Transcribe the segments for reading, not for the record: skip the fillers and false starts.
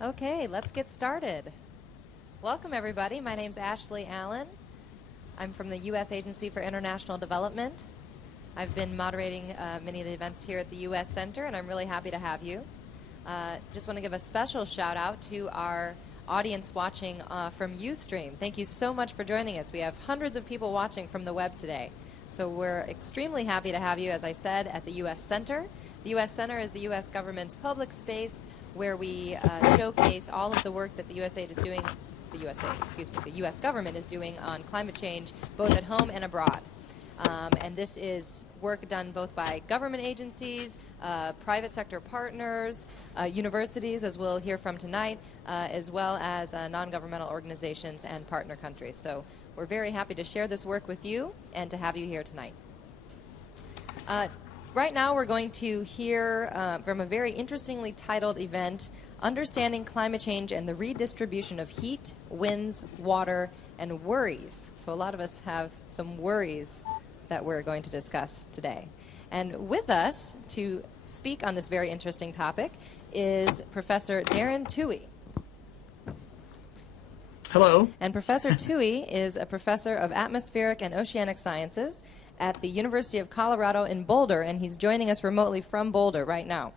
Okay, let's get started. Welcome, everybody. My name's Ashley Allen. I'm from the U.S. Agency for International Development. I've been moderating many of the events here at the U.S. Center, and I'm really happy to have you. Just want to give a special shout out to our audience watching from Ustream. Thank you so much for joining us. We have hundreds of people watching from the web today. So we're extremely happy to have you, as I said, at the U.S. Center. The U.S. Center is the U.S. government's public space where we showcase all of the work that the USAID is doing, the U.S. government is doing on climate change, both at home and abroad. And this is work done both by government agencies, private sector partners, universities, as we'll hear from tonight, as well as non-governmental organizations and partner countries. So we're very happy to share this work with you and to have you here tonight. Right now we're going to hear from a very interestingly titled event, Understanding Climate Change and the Redistribution of Heat, Winds, Water, and Worries. So a lot of us have some worries that we're going to discuss today. And with us to speak on this very interesting topic is Professor Darren Toohey. Hello. And Professor Toohey is a professor of atmospheric and oceanic sciences at the University of Colorado in Boulder, and he's joining us remotely from Boulder right now.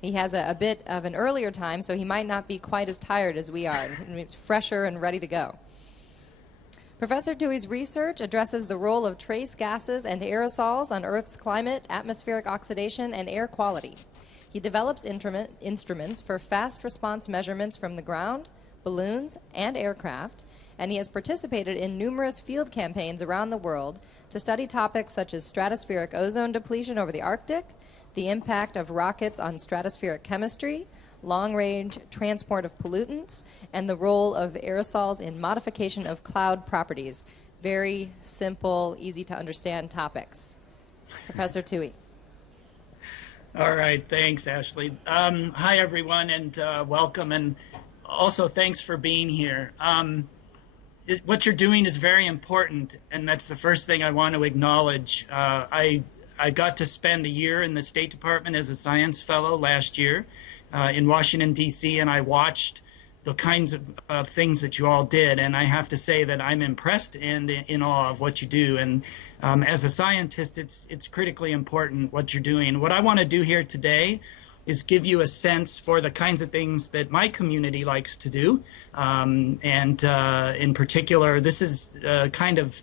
He has a bit of an earlier time, so he might not be quite as tired as we are, and fresher and ready to go. Professor Toohey's research addresses the role of trace gases and aerosols on Earth's climate, atmospheric oxidation, and air quality. He develops instruments for fast response measurements from the ground, balloons, and aircraft, and he has participated in numerous field campaigns around the world to study topics such as stratospheric ozone depletion over the Arctic, the impact of rockets on stratospheric chemistry, long-range transport of pollutants, and the role of aerosols in modification of cloud properties. Very simple, easy to understand topics. Professor Toohey. All right, thanks, Ashley. Hi, everyone, and welcome, and also thanks for being here. What you're doing is very important, and that's the first thing I want to acknowledge. I got to spend a year in the State Department as a science fellow last year in Washington, D.C., and I watched the kinds of things that you all did, and I have to say that I'm impressed and in awe of what you do. And as a scientist, it's critically important what you're doing. What I want to do here today is give you a sense for the kinds of things that my community likes to do. And in particular, this is kind of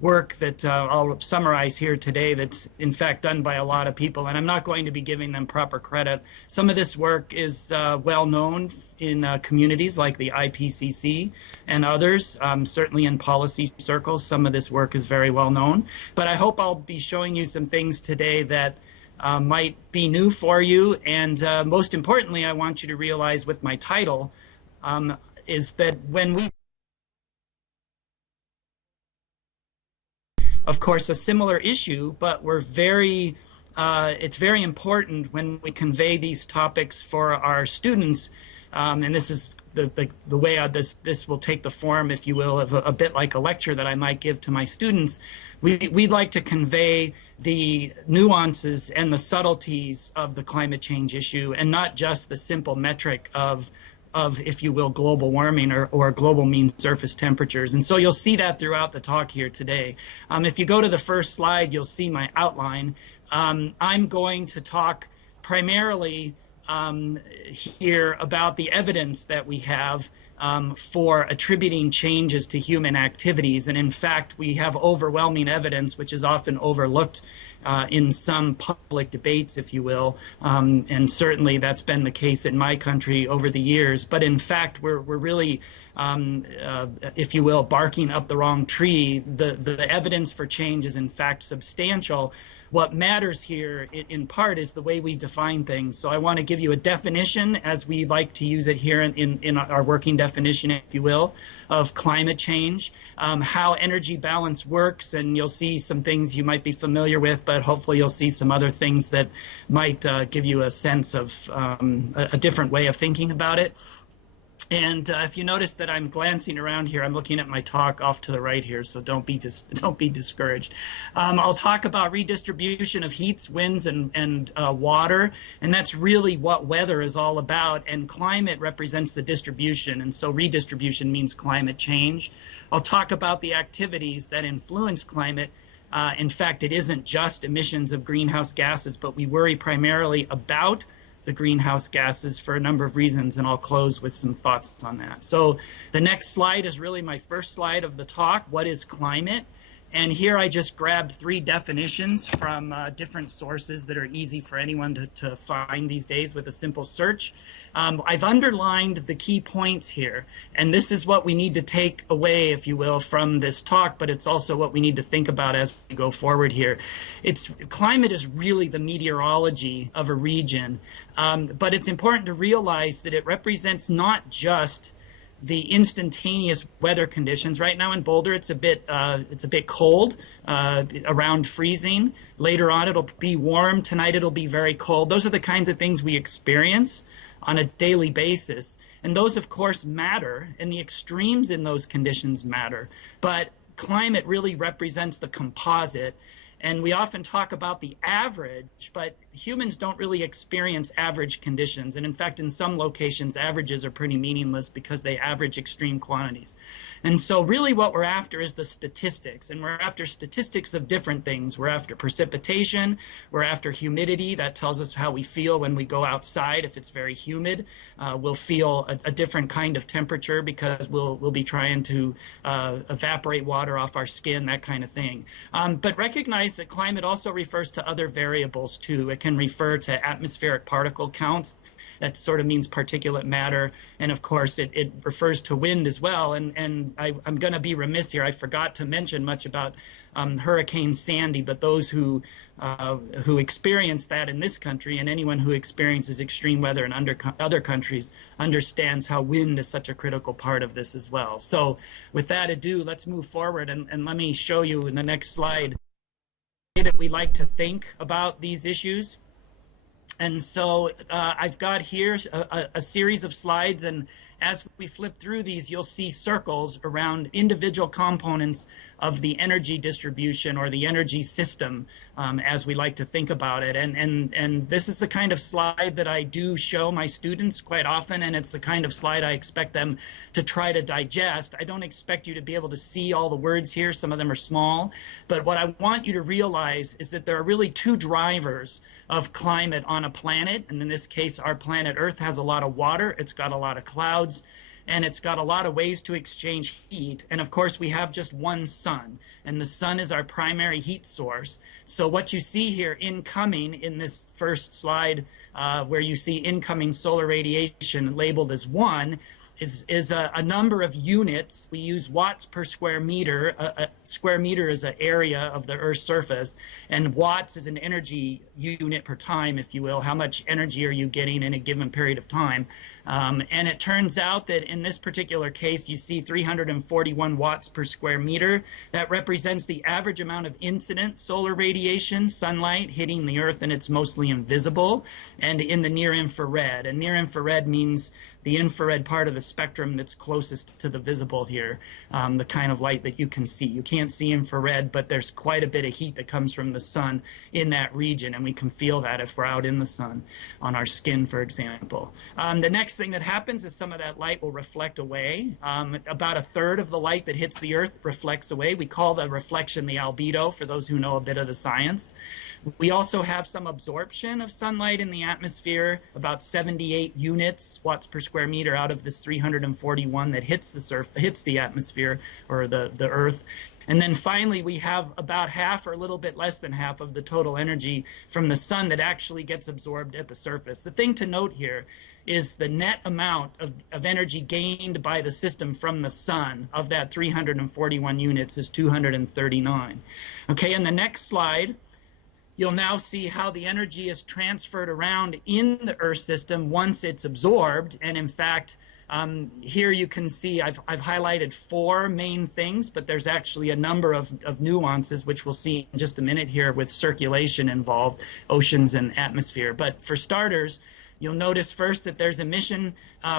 work that I'll summarize here today that's in fact done by a lot of people, and I'm not going to be giving them proper credit. Some of this work is well known in communities like the IPCC and others, certainly in policy circles. Some of this work is very well known, but I hope I'll be showing you some things today that might be new for you, and most importantly, I want you to realize with my title is that when we, of course, a similar issue, but we're very, it's very important when we convey these topics for our students, and this is the way this will take the form, if you will, of a bit like a lecture that I might give to my students. We'd like to convey the nuances and the subtleties of the climate change issue, and not just the simple metric of if you will, global warming or global mean surface temperatures. And so you'll see that throughout the talk here today. If you go to the first slide, you'll see my outline. I'm going to talk primarily here about the evidence that we have for attributing changes to human activities. And in fact, we have overwhelming evidence, which is often overlooked in some public debates, if you will. And certainly that's been the case in my country over the years. But in fact, we're really, if you will, barking up the wrong tree. The evidence for change is in fact substantial. What matters here, in part, is the way we define things. So I want to give you a definition, as we like to use it here in our working definition, if you will, of climate change, how energy balance works, and you'll see some things you might be familiar with, but hopefully you'll see some other things that might give you a sense of a different way of thinking about it. And if you notice that I'm glancing around here, I'm looking at my talk off to the right here, so don't be discouraged. I'll talk about redistribution of heats, winds, and water, and that's really what weather is all about. And climate represents the distribution, and so redistribution means climate change. I'll talk about the activities that influence climate. In fact, it isn't just emissions of greenhouse gases, but we worry primarily about the greenhouse gases for a number of reasons, and I'll close with some thoughts on that. So the next slide is really my first slide of the talk. What is climate? And here I just grabbed 3 definitions from different sources that are easy for anyone to find these days with a simple search. I've underlined the key points here, and this is what we need to take away, if you will, from this talk, but it's also what we need to think about as we go forward here. Climate is really the meteorology of a region, but it's important to realize that it represents not just the instantaneous weather conditions. Right now in Boulder, it's a bit cold, around freezing. Later on, it'll be warm. Tonight, it'll be very cold. Those are the kinds of things we experience on a daily basis. And those, of course, matter, and the extremes in those conditions matter. But climate really represents the composite. And we often talk about the average, but humans don't really experience average conditions. And in fact, in some locations, averages are pretty meaningless because they average extreme quantities. And so really what we're after is the statistics. And we're after statistics of different things. We're after precipitation. We're after humidity. That tells us how we feel when we go outside. If it's very humid, we'll feel a different kind of temperature because we'll be trying to evaporate water off our skin, that kind of thing. But recognize that climate also refers to other variables too. It can refer to atmospheric particle counts. That sort of means particulate matter. And of course, it refers to wind as well. And I'm going to be remiss here. I forgot to mention much about Hurricane Sandy, but those who experience that in this country, and anyone who experiences extreme weather in other countries, understands how wind is such a critical part of this as well. So with that ado, let's move forward, and let me show you in the next slide the way that we like to think about these issues. And so I've got here a series of slides, and as we flip through these, you'll see circles around individual components of the energy distribution or the energy system, as we like to think about it. And this is the kind of slide that I do show my students quite often, and it's the kind of slide I expect them to try to digest. I don't expect you to be able to see all the words here. Some of them are small. But what I want you to realize is that there are really 2 drivers of climate on a planet. And in this case, our planet Earth has a lot of water. It's got a lot of clouds. And it's got a lot of ways to exchange heat. And of course, we have just one sun, and the sun is our primary heat source. So what you see here incoming in this first slide, where you see incoming solar radiation labeled as 1, is a number of units. We use watts per square meter. A square meter is an area of the Earth's surface, and watts is an energy unit per time, if you will. How much energy are you getting in a given period of time? And it turns out that in this particular case, you see 341 watts per square meter. That represents the average amount of incident solar radiation, sunlight, hitting the Earth, and it's mostly invisible, and in the near infrared. And near infrared means the infrared part of the spectrum that's closest to the visible here, the kind of light that you can see. You can't see infrared, but there's quite a bit of heat that comes from the sun in that region, and we can feel that if we're out in the sun on our skin, for example. The next thing that happens is some of that light will reflect away. About a third of the light that hits the Earth reflects away. We call the reflection the albedo, for those who know a bit of the science. We also have some absorption of sunlight in the atmosphere, about 78 units, watts per square meter, out of this 341 that hits the atmosphere, or the Earth. And then finally, we have about half, or a little bit less than half, of the total energy from the sun that actually gets absorbed at the surface. The thing to note here is the net amount of energy gained by the system from the sun of that 341 units is 239. Okay, in the next slide, you'll now see how the energy is transferred around in the Earth system once it's absorbed. And in fact, here you can see I've highlighted 4 main things, but there's actually a number of nuances, which we'll see in just a minute here, with circulation involved, oceans and atmosphere. But for starters, You'll notice first that there's emission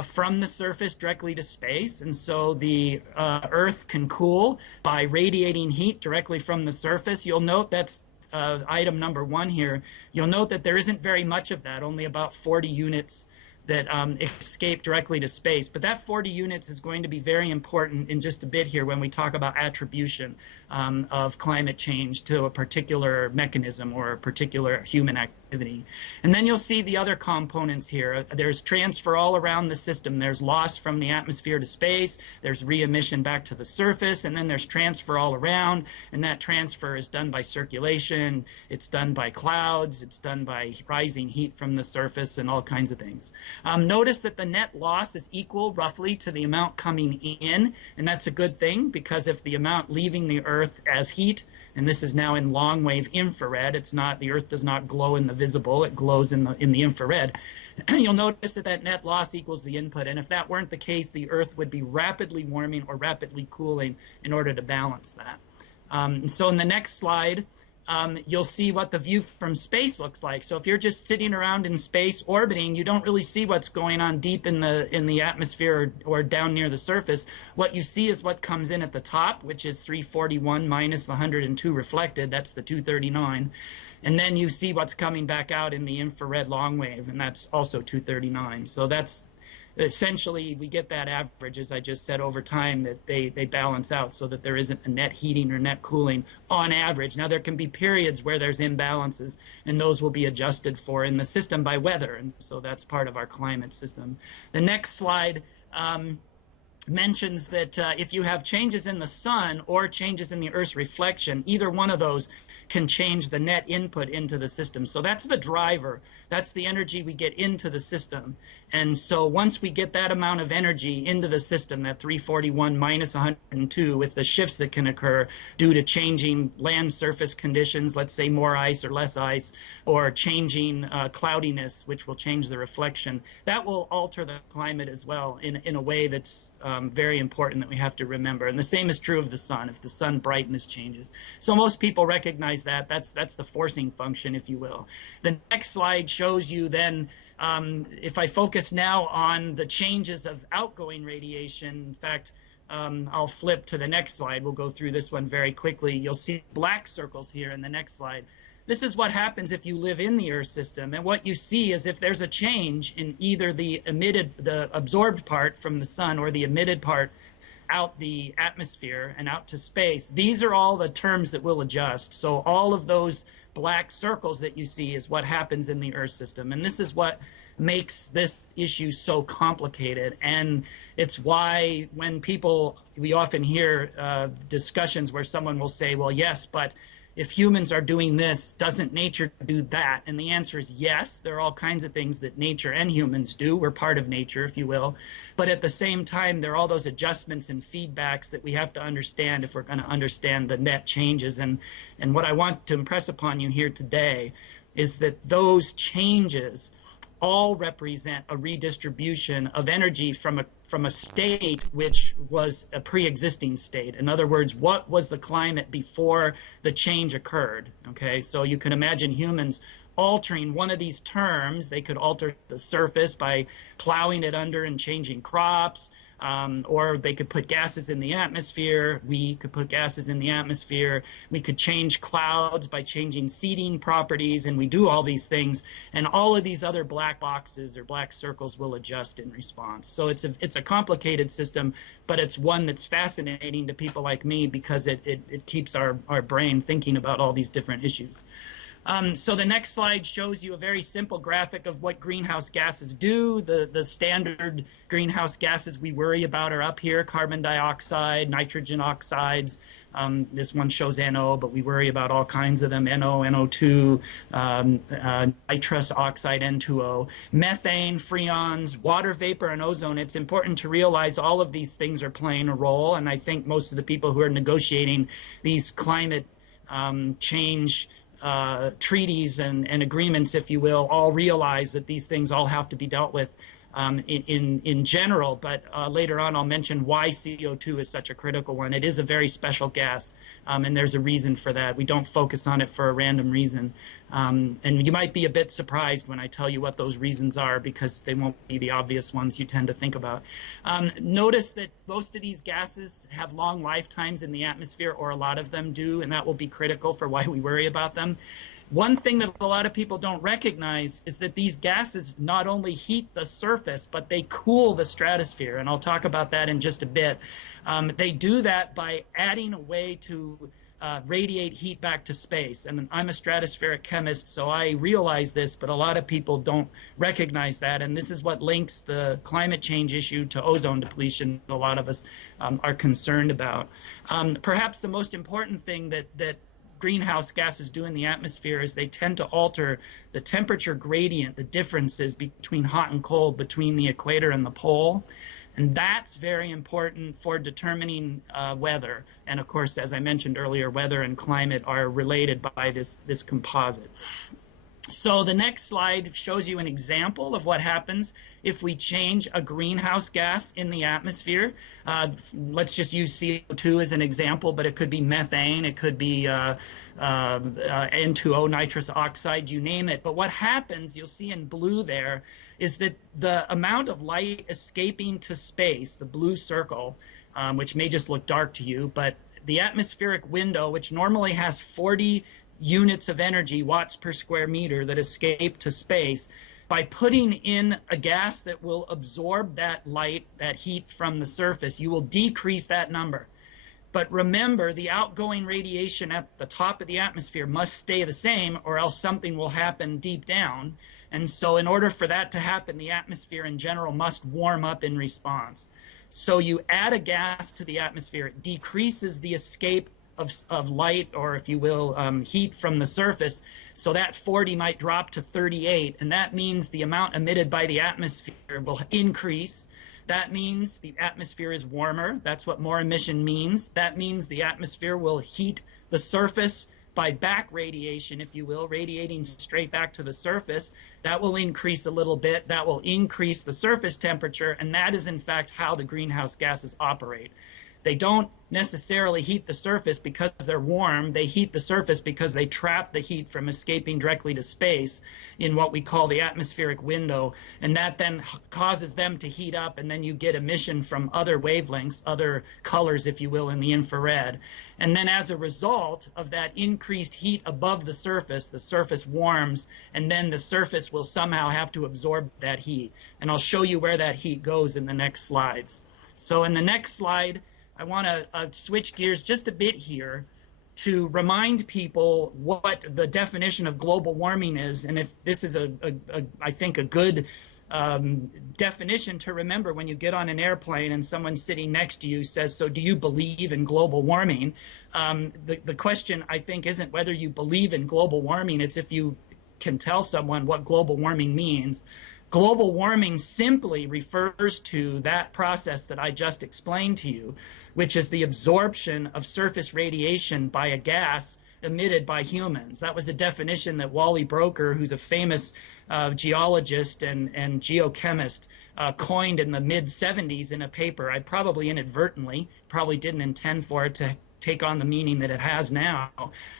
from the surface directly to space, and so the Earth can cool by radiating heat directly from the surface. You'll note that's item number 1 here. You'll note that there isn't very much of that, only about 40 units that escape directly to space. But that 40 units is going to be very important in just a bit here when we talk about attribution of climate change to a particular mechanism or a particular human activity. And then you'll see the other components here. There's transfer all around the system. There's loss from the atmosphere to space. There's re-emission back to the surface. And then there's transfer all around. And that transfer is done by circulation. It's done by clouds. It's done by rising heat from the surface and all kinds of things. Notice that the net loss is equal roughly to the amount coming in, and that's a good thing, because if the amount leaving the Earth as heat, and this is now in long wave infrared, it's not, the Earth does not glow in the visible, it glows in the infrared. You'll notice that that net loss equals the input, and if that weren't the case, the Earth would be rapidly warming or rapidly cooling in order to balance that. So in the next slide, you'll see what the view from space looks like. So if you're just sitting around in space orbiting, you don't really see what's going on deep in the atmosphere or down near the surface. What you see is what comes in at the top, which is 341 minus the 102 reflected. That's the 239. And then you see what's coming back out in the infrared long wave, and that's also 239. So that's essentially, we get that average, as I just said, over time, that they balance out so that there isn't a net heating or net cooling on average. Now, there can be periods where there's imbalances, and those will be adjusted for in the system by weather, and so that's part of our climate system. The next slide mentions that if you have changes in the sun or changes in the Earth's reflection, either one of those can change the net input into the system. So that's the driver. That's the energy we get into the system. And so once we get that amount of energy into the system, that 341 minus 102, with the shifts that can occur due to changing land surface conditions, let's say more ice or less ice, or changing cloudiness, which will change the reflection, that will alter the climate as well in a way that's very important that we have to remember. And the same is true of the sun, if the sun brightness changes. So most people recognize that. That's the forcing function, if you will. The next slide shows you then, if I focus now on the changes of outgoing radiation, in fact, I'll flip to the next slide. We'll go through this one very quickly. You'll see black circles here in the next slide. This is what happens if you live in the Earth system. And what you see is if there's a change in either the absorbed part from the sun or the emitted part out the atmosphere and out to space, these are all the terms that will adjust. So all of those black circles that you see is what happens in the Earth system. And this is what makes this issue so complicated. And it's why when we often hear discussions where someone will say, well, yes, but if humans are doing this, doesn't nature do that? And the answer is yes. There are all kinds of things that nature and humans do. We're part of nature, if you will. But at the same time, there are all those adjustments and feedbacks that we have to understand if we're going to understand the net changes. And what I want to impress upon you here today is that those changes all represent a redistribution of energy from a state which was a pre-existing state. In other words, what was the climate before the change occurred? Okay, so you can imagine humans altering one of these terms. They could alter the surface by plowing it under and changing crops, or they could put gases in the atmosphere. We could put gases in the atmosphere. We could change clouds by changing seeding properties, and we do all these things. And all of these other black boxes or black circles will adjust in response. So it's a complicated system, but it's one that's fascinating to people like me because it keeps our brain thinking about all these different issues. So the next slide shows you a very simple graphic of what greenhouse gases do. The standard greenhouse gases we worry about are up here: carbon dioxide, nitrogen oxides. This one shows NO, but we worry about all kinds of them: NO, NO2, nitrous oxide, N2O, methane, freons, water vapor, and ozone. It's important to realize all of these things are playing a role, and I think most of the people who are negotiating these climate change treaties and agreements, if you will, all realize that these things all have to be dealt with in general, but later on I'll mention why CO2 is such a critical one. It is a very special gas, and there's a reason for that. We don't focus on it for a random reason. And you might be a bit surprised when I tell you what those reasons are, because they won't be the obvious ones you tend to think about. Notice that most of these gases have long lifetimes in the atmosphere, or a lot of them do, and that will be critical for why we worry about them. One thing that a lot of people don't recognize is that these gases not only heat the surface, but they cool the stratosphere, and I'll talk about that in just a bit. They do that by adding a way to radiate heat back to space. And I'm a stratospheric chemist, so I realize this, but a lot of people don't recognize that, and this is what links the climate change issue to ozone depletion a lot of us are concerned about. Perhaps the most important thing that greenhouse gases do in the atmosphere is they tend to alter the temperature gradient, the differences between hot and cold between the equator and the pole. And that's very important for determining weather. And of course, as I mentioned earlier, weather and climate are related by this composite. So the next slide shows you an example of what happens if we change a greenhouse gas in the atmosphere. Let's just use CO2 as an example, but it could be methane, it could be N2O, nitrous oxide, you name it. But what happens, you'll see in blue there, is that the amount of light escaping to space, the blue circle, which may just look dark to you, but the atmospheric window, which normally has 40 units of energy, watts per square meter, that escape to space, by putting in a gas that will absorb that light, that heat from the surface, you will decrease that number. But remember, the outgoing radiation at the top of the atmosphere must stay the same, or else something will happen deep down. And so in order for that to happen, the atmosphere in general must warm up in response. So you add a gas to the atmosphere, it decreases the escape of light, or if you will, heat from the surface. So that 40 might drop to 38, and that means the amount emitted by the atmosphere will increase. That means the atmosphere is warmer. That's what more emission means. That means the atmosphere will heat the surface by back radiation, if you will, radiating straight back to the surface. That will increase a little bit. That will increase the surface temperature, and that is in fact how the greenhouse gases operate. They don't necessarily heat the surface because they're warm. They heat the surface because they trap the heat from escaping directly to space in what we call the atmospheric window. And that then causes them to heat up, and then you get emission from other wavelengths, other colors, if you will, in the infrared. And then as a result of that increased heat above the surface warms, and then the surface will somehow have to absorb that heat. And I'll show you where that heat goes in the next slides. So in the next slide, I want to switch gears just a bit here to remind people what the definition of global warming is, and if this is I think, a good definition to remember when you get on an airplane and someone sitting next to you says, "So do you believe in global warming?" The question, I think, isn't whether you believe in global warming, it's if you can tell someone what global warming means. Global warming simply refers to that process that I just explained to you, which is the absorption of surface radiation by a gas emitted by humans. That was a definition that Wally Broker, who's a famous geologist and geochemist, coined in the mid-70s in a paper. I probably inadvertently, probably didn't intend for it to take on the meaning that it has now.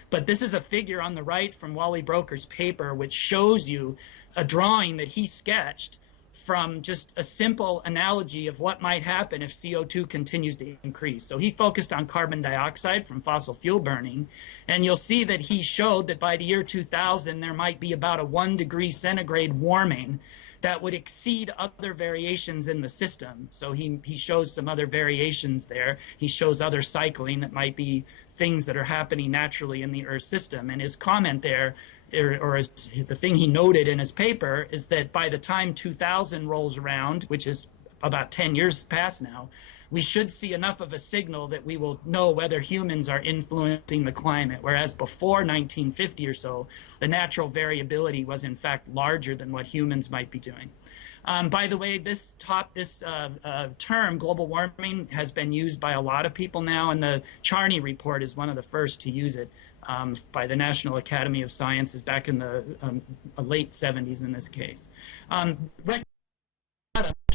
But this is a figure on the right from Wally Broker's paper, which shows you a drawing that he sketched from just a simple analogy of what might happen if CO2 continues to increase. So he focused on carbon dioxide from fossil fuel burning, and you'll see that he showed that by the year 2000 there might be about a 1 degree centigrade warming that would exceed other variations in the system. So he shows some other variations there. He shows other cycling that might be things that are happening naturally in the Earth system. And his comment there, or the thing he noted in his paper, is that by the time 2000 rolls around, which is about 10 years past now, we should see enough of a signal that we will know whether humans are influencing the climate, whereas before 1950 or so, the natural variability was in fact larger than what humans might be doing. By the way, this term, global warming, has been used by a lot of people now, and the Charney report is one of the first to use it by the National Academy of Sciences back in the late 70s in this case.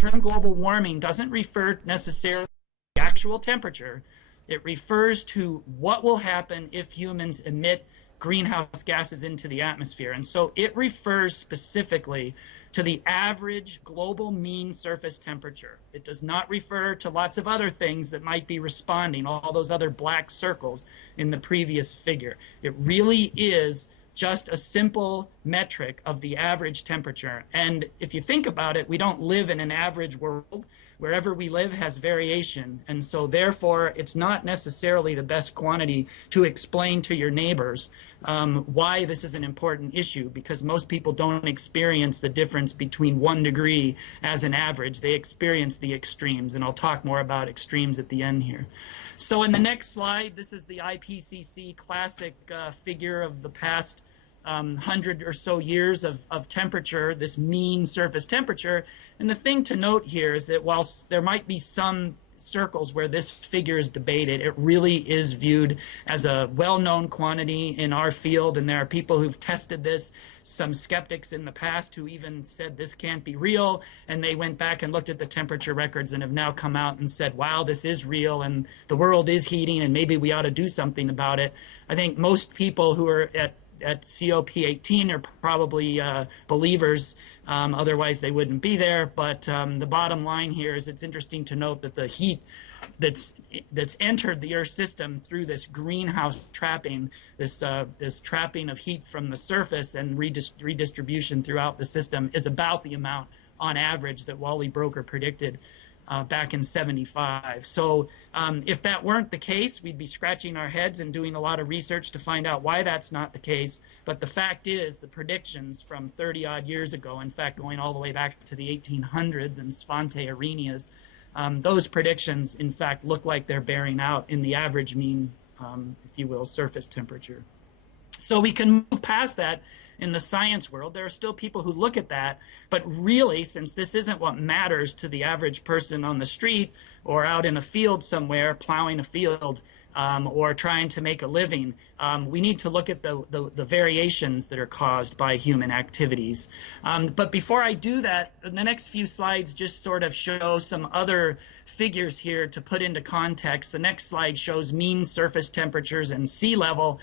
term global warming doesn't refer necessarily to the actual temperature. It refers to what will happen if humans emit greenhouse gases into the atmosphere. And so it refers specifically to the average global mean surface temperature. It does not refer to lots of other things that might be responding, all those other black circles in the previous figure. It really is just a simple metric of the average temperature. And if you think about it, we don't live in an average world. Wherever we live has variation. And so therefore, it's not necessarily the best quantity to explain to your neighbors why this is an important issue, because most people don't experience the difference between 1 degree as an average. They experience the extremes, and I'll talk more about extremes at the end here. So in the next slide, this is the IPCC classic figure of the past 100 or so years of temperature, this mean surface temperature. And the thing to note here is that while there might be some circles where this figure is debated, it really is viewed as a well-known quantity in our field, and there are people who've tested this, some skeptics in the past who even said this can't be real, and they went back and looked at the temperature records and have now come out and said, wow, this is real, and the world is heating, and maybe we ought to do something about it. I think most people who are at COP18 are probably believers, otherwise they wouldn't be there. But the bottom line here is it's interesting to note that the heat that's entered the Earth system through this greenhouse trapping, this trapping of heat from the surface and redistribution throughout the system is about the amount on average that Wally Broker predicted back in '75. So if that weren't the case, we'd be scratching our heads and doing a lot of research to find out why that's not the case. But the fact is, the predictions from 30-odd years ago, in fact, going all the way back to the 1800s and Svante Arrhenius, those predictions, in fact, look like they're bearing out in the average mean, if you will, surface temperature. So we can move past that. In the science world, there are still people who look at that, but really, since this isn't what matters to the average person on the street or out in a field somewhere plowing a field or trying to make a living, we need to look at the variations that are caused by human activities. But before I do that, the next few slides just sort of show some other figures here to put into context. The next slide shows mean surface temperatures and sea level.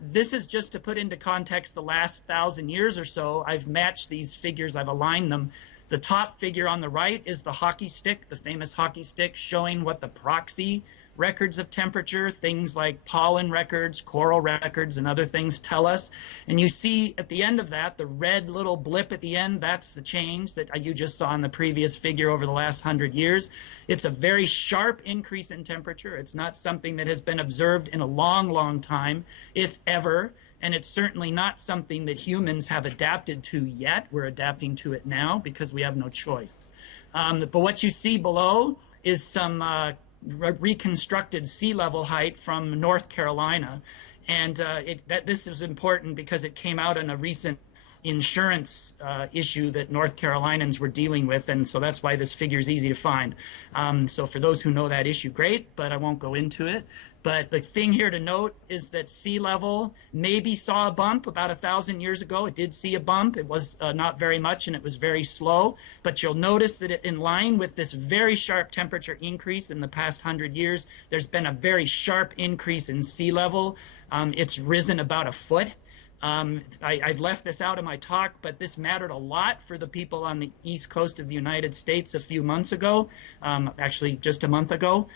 This is just to put into context the last 1,000 years or so. I've matched these figures, I've aligned them. The top figure on the right is the hockey stick, the famous hockey stick, showing what the proxy records of temperature, things like pollen records, coral records, and other things tell us. And you see at the end of that, the red little blip at the end, that's the change that you just saw in the previous figure over the last 100 years. It's a very sharp increase in temperature. It's not something that has been observed in a long, long time, if ever. And it's certainly not something that humans have adapted to yet. We're adapting to it now because we have no choice. But what you see below is some reconstructed sea level height from North Carolina. And this is important because it came out in a recent insurance issue that North Carolinians were dealing with, and so that's why this figure is easy to find. So for those who know that issue, great, but I won't go into it. But the thing here to note is that sea level maybe saw a bump about 1,000 years ago. It did see a bump. It was not very much, and it was very slow. But you'll notice that in line with this very sharp temperature increase in the past 100 years, there's been a very sharp increase in sea level. It's risen about a foot. I've left this out of my talk, but this mattered a lot for the people on the east coast of the United States a few months ago, actually just a month ago,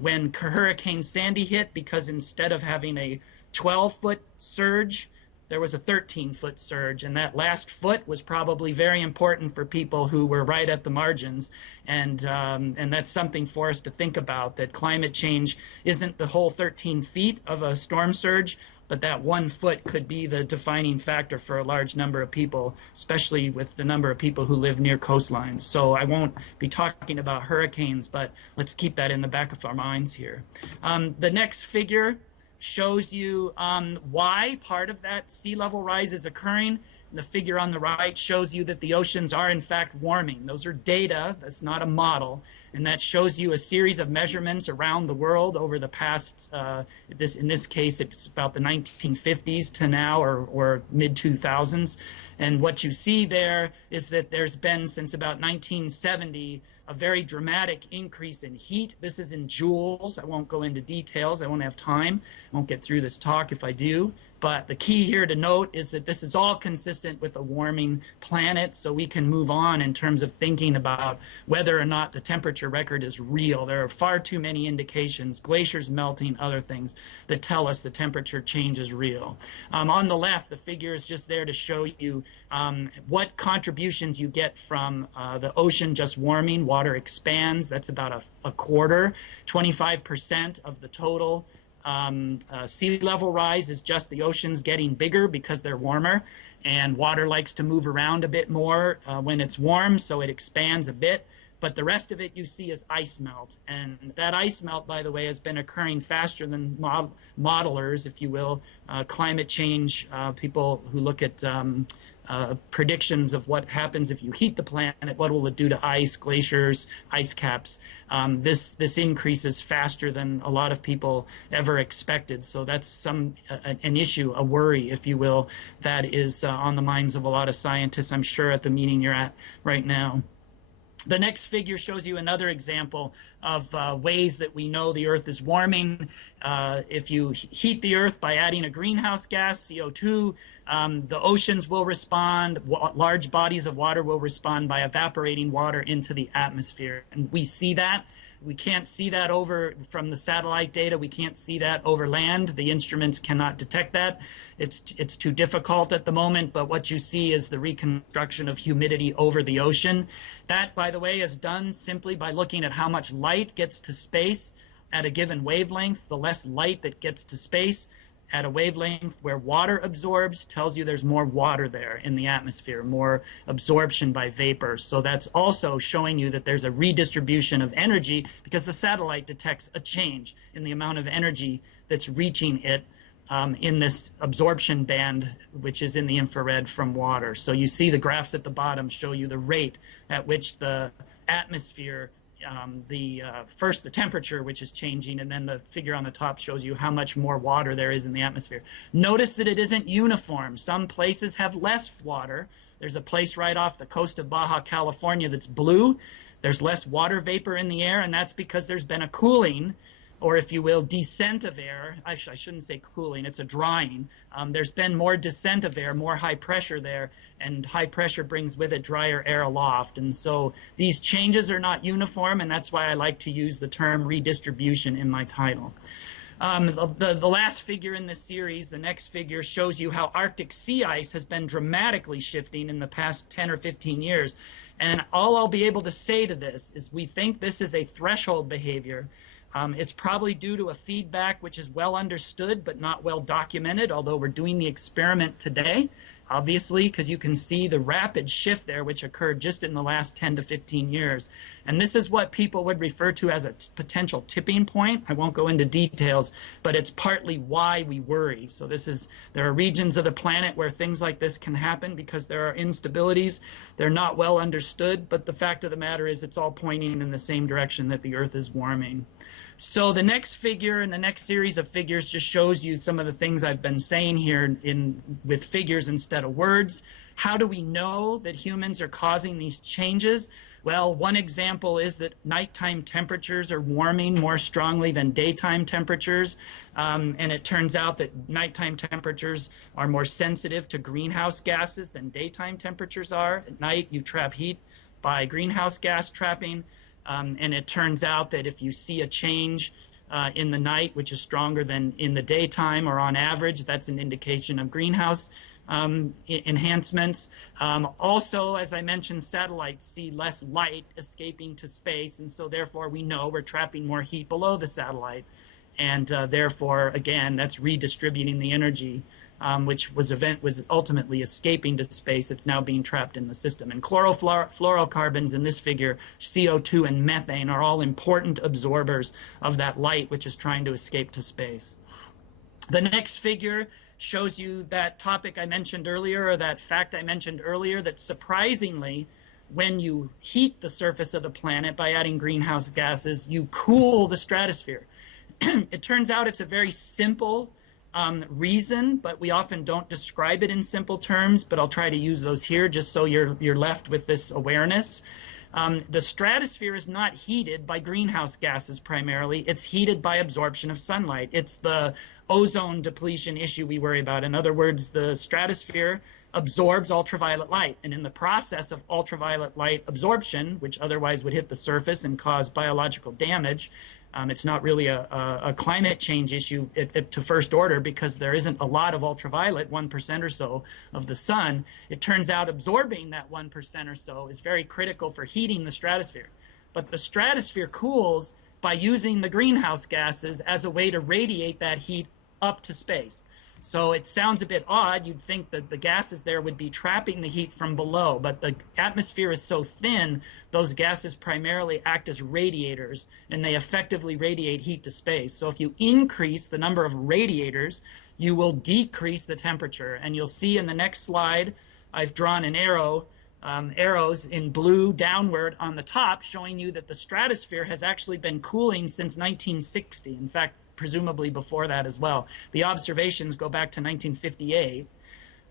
when Hurricane Sandy hit, because instead of having a 12-foot surge, there was a 13-foot surge, and that last foot was probably very important for people who were right at the margins, and that's something for us to think about, that climate change isn't the whole 13 feet of a storm surge, but that 1 foot could be the defining factor for a large number of people, especially with the number of people who live near coastlines. So I won't be talking about hurricanes, but let's keep that in the back of our minds here. The next figure shows you why part of that sea level rise is occurring. The figure on the right shows you that the oceans are in fact warming. Those are data, that's not a model. and that shows you a series of measurements around the world over the past, in this case, it's about the 1950s to now, or mid-2000s. And what you see there is that there's been, since about 1970, a very dramatic increase in heat. This is in joules. I won't go into details. I won't have time. I won't get through this talk if I do. But the key here to note is that this is all consistent with a warming planet, so we can move on in terms of thinking about whether or not the temperature record is real. There are far too many indications, glaciers melting, other things, that tell us the temperature change is real. On the left, the figure is just there to show you what contributions you get from the ocean just warming. Water expands. That's about a quarter. 25% of the total sea level rise is just the oceans getting bigger because they're warmer, and water likes to move around a bit more when it's warm, so it expands a bit. But the rest of it you see is ice melt, and that ice melt, by the way, has been occurring faster than modelers, if you will, climate change people who look at predictions of what happens if you heat the planet, what will it do to ice, glaciers, ice caps. This increases faster than a lot of people ever expected. So that's an issue, a worry, if you will, that is on the minds of a lot of scientists, I'm sure, at the meeting you're at right now. The next figure shows you another example of ways that we know the Earth is warming. If you heat the Earth by adding a greenhouse gas, CO2, the oceans will respond. Large bodies of water will respond by evaporating water into the atmosphere. And we see that. We can't see that over from the satellite data. We can't see that over land. The instruments cannot detect that. It's too difficult at the moment, but what you see is the reconstruction of humidity over the ocean. That, by the way, is done simply by looking at how much light gets to space at a given wavelength. The less light that gets to space at a wavelength where water absorbs tells you there's more water there in the atmosphere, more absorption by vapor. So that's also showing you that there's a redistribution of energy because the satellite detects a change in the amount of energy that's reaching it in this absorption band, which is in the infrared from water. So you see the graphs at the bottom show you the rate at which the atmosphere, first the temperature, which is changing, and then the figure on the top shows you how much more water there is in the atmosphere. Notice that it isn't uniform. Some places have less water. There's a place right off the coast of Baja California that's blue. There's less water vapor in the air, and that's because there's been a cooling, or if you will, descent of air. Actually, I shouldn't say cooling, it's a drying. There's been more descent of air, more high pressure there, and high pressure brings with it drier air aloft. And so these changes are not uniform, and that's why I like to use the term redistribution in my title. The last figure in this series, the next figure, shows you how Arctic sea ice has been dramatically shifting in the past 10 or 15 years. And all I'll be able to say to this is we think this is a threshold behavior. It's probably due to a feedback which is well understood but not well documented, although we're doing the experiment today, obviously, because you can see the rapid shift there which occurred just in the last 10 to 15 years. And this is what people would refer to as a potential tipping point. I won't go into details, but it's partly why we worry. So there are regions of the planet where things like this can happen because there are instabilities. They're not well understood, but the fact of the matter is it's all pointing in the same direction, that the Earth is warming. So the next figure in the next series of figures just shows you some of the things I've been saying here with figures instead of words. How do we know that humans are causing these changes? Well, one example is that nighttime temperatures are warming more strongly than daytime temperatures. And it turns out that nighttime temperatures are more sensitive to greenhouse gases than daytime temperatures are. At night, you trap heat by greenhouse gas trapping. And it turns out that if you see a change in the night, which is stronger than in the daytime or on average, that's an indication of greenhouse enhancements. Also, as I mentioned, satellites see less light escaping to space, and so therefore we know we're trapping more heat below the satellite. And therefore, again, that's redistributing the energy, which was ultimately escaping to space. It's now being trapped in the system. And chlorofluorocarbons in this figure, CO2 and methane, are all important absorbers of that light, which is trying to escape to space. The next figure shows you that topic I mentioned earlier, or that fact I mentioned earlier, that surprisingly, when you heat the surface of the planet by adding greenhouse gases, you cool the stratosphere. It turns out it's a very simple reason, but we often don't describe it in simple terms, but I'll try to use those here just so you're left with this awareness. The stratosphere is not heated by greenhouse gases primarily. It's heated by absorption of sunlight. It's the ozone depletion issue we worry about. In other words, the stratosphere absorbs ultraviolet light. And in the process of ultraviolet light absorption, which otherwise would hit the surface and cause biological damage, it's not really a climate change issue to first order because there isn't a lot of ultraviolet, 1% or so of the sun. It turns out absorbing that 1% or so is very critical for heating the stratosphere. But the stratosphere cools by using the greenhouse gases as a way to radiate that heat up to space. So it sounds a bit odd. You'd think that the gases there would be trapping the heat from below, but the atmosphere is so thin, those gases primarily act as radiators, and they effectively radiate heat to space. So if you increase the number of radiators, you will decrease the temperature. And you'll see in the next slide, I've drawn an arrows in blue downward on the top, showing you that the stratosphere has actually been cooling since 1960. In fact, presumably before that as well. The observations go back to 1958,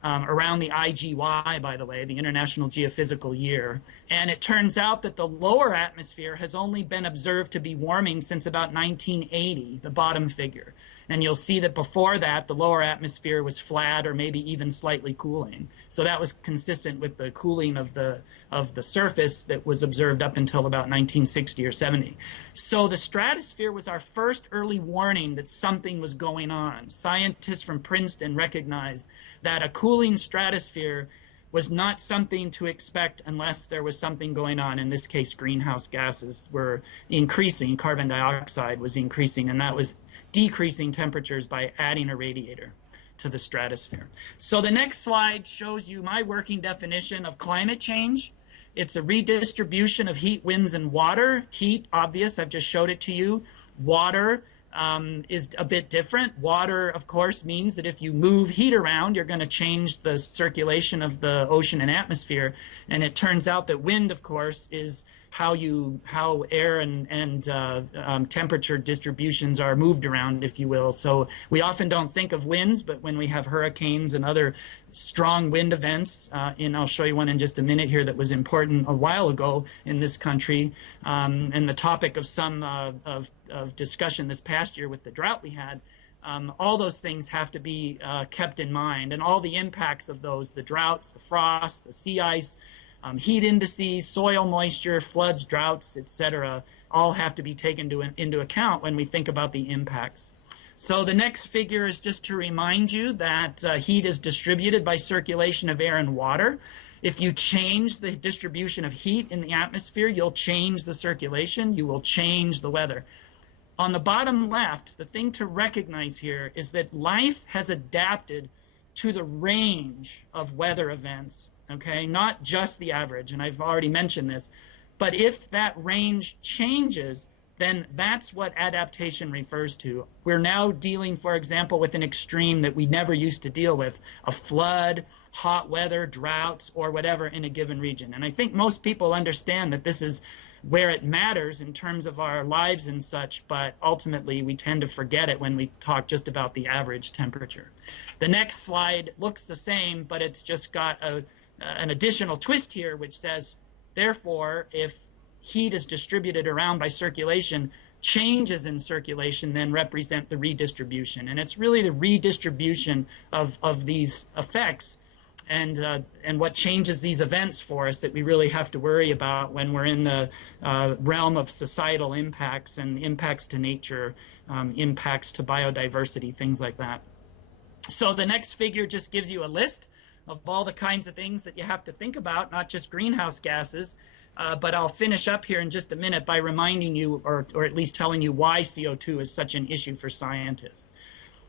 around the IGY, by the way, the International Geophysical Year. And it turns out that the lower atmosphere has only been observed to be warming since about 1980, the bottom figure. And you'll see that before that, the lower atmosphere was flat or maybe even slightly cooling. So that was consistent with the cooling of the surface that was observed up until about 1960 or 70. So the stratosphere was our first early warning that something was going on. Scientists from Princeton recognized that a cooling stratosphere was not something to expect unless there was something going on. In this case, greenhouse gases were increasing, carbon dioxide was increasing, and that was decreasing temperatures by adding a radiator to the stratosphere. So the next slide shows you my working definition of climate change. It's a redistribution of heat, winds, and water. Heat, obvious, I've just showed it to you. Water is a bit different. Water, of course, means that if you move heat around, you're going to change the circulation of the ocean and atmosphere. And it turns out that wind, of course, is how air and temperature distributions are moved around, if you will. So we often don't think of winds, but when we have hurricanes and other strong wind events, and I'll show you one in just a minute here that was important a while ago in this country, and the topic of some of discussion this past year with the drought we had. All those things have to be kept in mind, and all the impacts of those, the droughts, the frost, the sea ice, heat indices, soil moisture, floods, droughts, etc., all have to be taken into account when we think about the impacts. So the next figure is just to remind you that heat is distributed by circulation of air and water. If you change the distribution of heat in the atmosphere, you'll change the circulation, you will change the weather. On the bottom left, the thing to recognize here is that life has adapted to the range of weather events. Okay, not just the average, and I've already mentioned this, but if that range changes, then that's what adaptation refers to. We're now dealing, for example, with an extreme that we never used to deal with, a flood, hot weather, droughts, or whatever in a given region. And I think most people understand that this is where it matters in terms of our lives and such, but ultimately we tend to forget it when we talk just about the average temperature. The next slide looks the same, but it's just got an additional twist here, which says, therefore, if heat is distributed around by circulation, changes in circulation then represent the redistribution. And it's really the redistribution of these effects and what changes these events for us that we really have to worry about when we're in the realm of societal impacts and impacts to nature, impacts to biodiversity, things like that. So the next figure just gives you a list of all the kinds of things that you have to think about, not just greenhouse gases, but I'll finish up here in just a minute by reminding you, or at least telling you why CO2 is such an issue for scientists.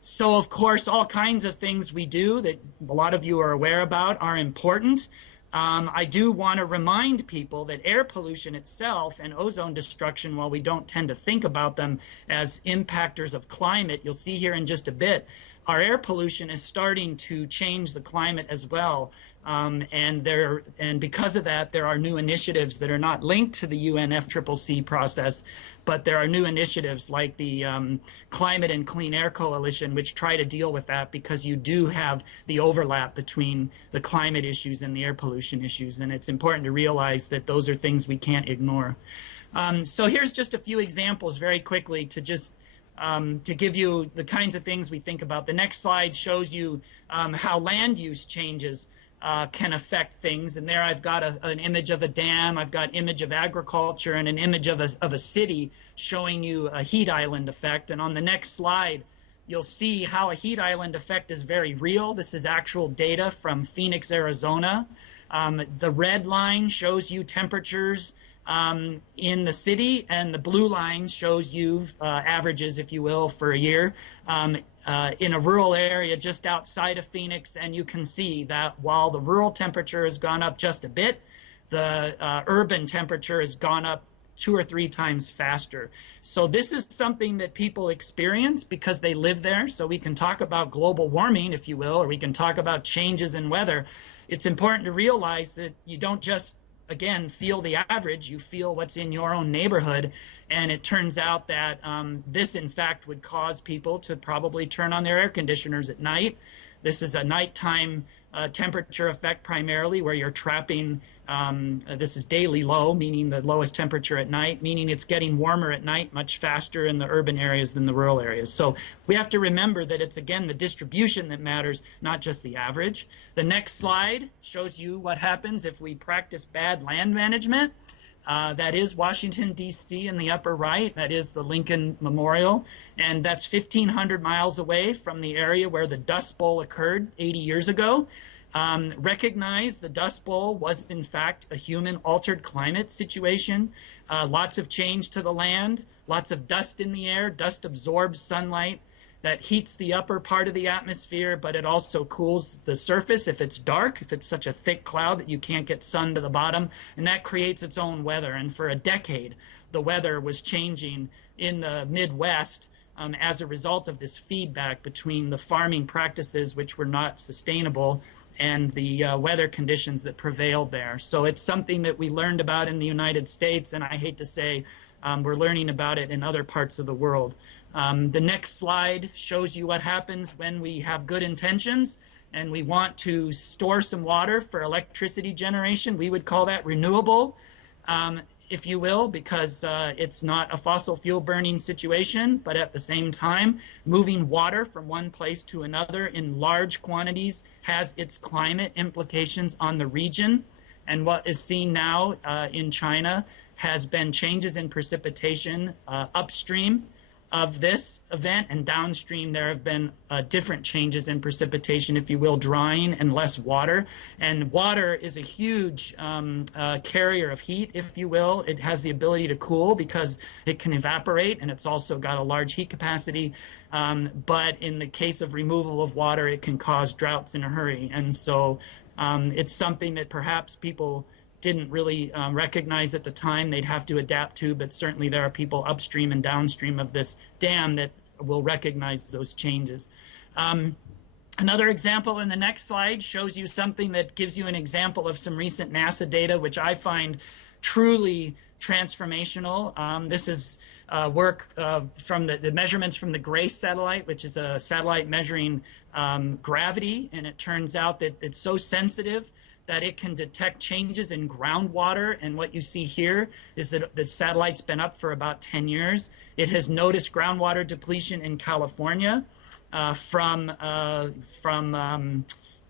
So, of course, all kinds of things we do that a lot of you are aware about are important. I do want to remind people that air pollution itself and ozone destruction, while we don't tend to think about them as impactors of climate, you'll see here in just a bit, our air pollution is starting to change the climate as well. And because of that, there are new initiatives that are not linked to the UNFCCC process, but there are new initiatives like the Climate and Clean Air Coalition, which try to deal with that because you do have the overlap between the climate issues and the air pollution issues. And it's important to realize that those are things we can't ignore. So here's just a few examples very quickly to just to give you the kinds of things we think about. The next slide shows you how land use changes can affect things. And there I've got an image of a dam, I've got image of agriculture, and an image of a city showing you a heat island effect. And on the next slide, you'll see how a heat island effect is very real. This is actual data from Phoenix, Arizona. The red line shows you temperatures in the city, and the blue line shows you averages, if you will, for a year in a rural area just outside of Phoenix. And you can see that while the rural temperature has gone up just a bit, the urban temperature has gone up 2 or 3 times faster. So this is something that people experience because they live there. So we can talk about global warming, if you will, or we can talk about changes in weather. It's important to realize that you don't just again, feel the average, you feel what's in your own neighborhood. And it turns out that this, in fact, would cause people to probably turn on their air conditioners at night. This is a nighttime temperature effect primarily, where you're trapping, this is daily low, meaning the lowest temperature at night, meaning it's getting warmer at night much faster in the urban areas than the rural areas. So we have to remember that it's, again, the distribution that matters, not just the average. The next slide shows you what happens if we practice bad land management. That is Washington, D.C. in the upper right. That is the Lincoln Memorial. And that's 1,500 miles away from the area where the Dust Bowl occurred 80 years ago. Recognize the Dust Bowl was, in fact, a human-altered climate situation. Lots of change to the land, lots of dust in the air. Dust absorbs sunlight. That heats the upper part of the atmosphere, but it also cools the surface if it's dark, if it's such a thick cloud that you can't get sun to the bottom, and that creates its own weather. And for a decade, the weather was changing in the Midwest as a result of this feedback between the farming practices, which were not sustainable, and the weather conditions that prevailed there. So it's something that we learned about in the United States, and I hate to say we're learning about it in other parts of the world. The next slide shows you what happens when we have good intentions and we want to store some water for electricity generation. We would call that renewable, if you will, because it's not a fossil fuel burning situation, but at the same time, moving water from one place to another in large quantities has its climate implications on the region. And what is seen now in China has been changes in precipitation upstream of this event, and downstream there have been different changes in precipitation, if you will, drying and less water. And water is a huge carrier of heat, if you will. It has the ability to cool because it can evaporate, and it's also got a large heat capacity. But in the case of removal of water, it can cause droughts in a hurry. And so it's something that perhaps people didn't really recognize at the time they'd have to adapt to, but certainly there are people upstream and downstream of this dam that will recognize those changes. Another example in the next slide shows you something that gives you an example of some recent NASA data, which I find truly transformational. This is work from the measurements from the GRACE satellite, which is a satellite measuring gravity, and it turns out that it's so sensitive that it can detect changes in groundwater. And what you see here is that the satellite's been up for about 10 years. It has noticed groundwater depletion in California from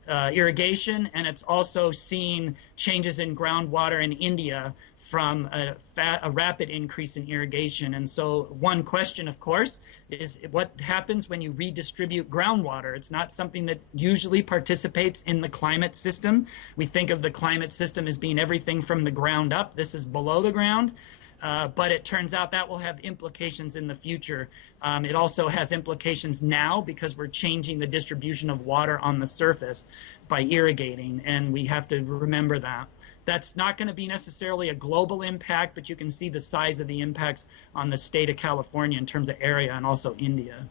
irrigation, and it's also seen changes in groundwater in India from a rapid increase in irrigation. And so one question, of course, is what happens when you redistribute groundwater? It's not something that usually participates in the climate system. We think of the climate system as being everything from the ground up. This is below the ground. But it turns out that will have implications in the future. It also has implications now because we're changing the distribution of water on the surface by irrigating, and we have to remember that. That's not going to be necessarily a global impact, but you can see the size of the impacts on the state of California in terms of area, and also India.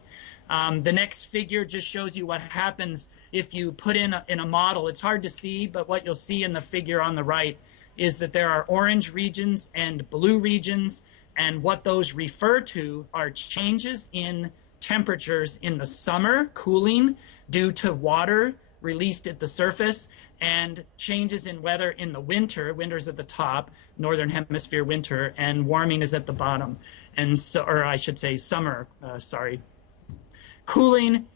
The next figure just shows you what happens if you put in a model. It's hard to see, but what you'll see in the figure on the right is that there are orange regions and blue regions, and what those refer to are changes in temperatures in the summer, cooling due to water released at the surface, and changes in weather in the winter. Winter's at the top, northern hemisphere winter, and warming is at the bottom. And so, or I should say summer, sorry. Cooling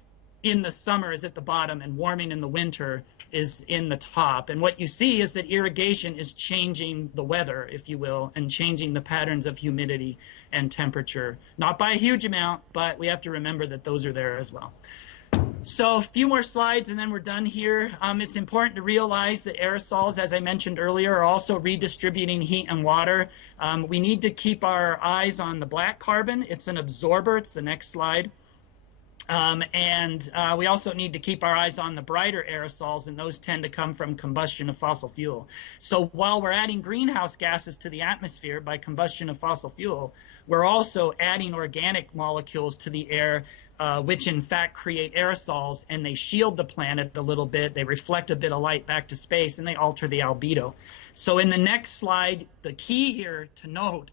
in the summer is at the bottom, and warming in the winter is in the top. And what you see is that irrigation is changing the weather, if you will, and changing the patterns of humidity and temperature. Not by a huge amount, but we have to remember that those are there as well. So a few more slides and then we're done here. It's important to realize that aerosols, as I mentioned earlier, are also redistributing heat and water. We need to keep our eyes on the black carbon. It's an absorber. It's the next slide. We also need to keep our eyes on the brighter aerosols, and those tend to come from combustion of fossil fuel. So while we're adding greenhouse gases to the atmosphere by combustion of fossil fuel, we're also adding organic molecules to the air, which in fact create aerosols, and they shield the planet a little bit. They reflect a bit of light back to space, and they alter the albedo. So in the next slide, the key here to note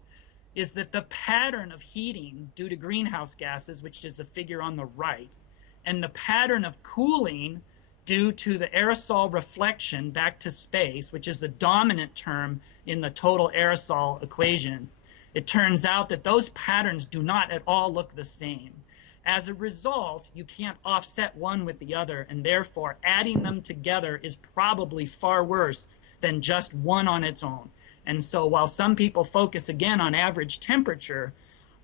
is that the pattern of heating due to greenhouse gases, which is the figure on the right, and the pattern of cooling due to the aerosol reflection back to space, which is the dominant term in the total aerosol equation, it turns out that those patterns do not at all look the same. As a result, you can't offset one with the other, and therefore adding them together is probably far worse than just one on its own. And so while some people focus again on average temperature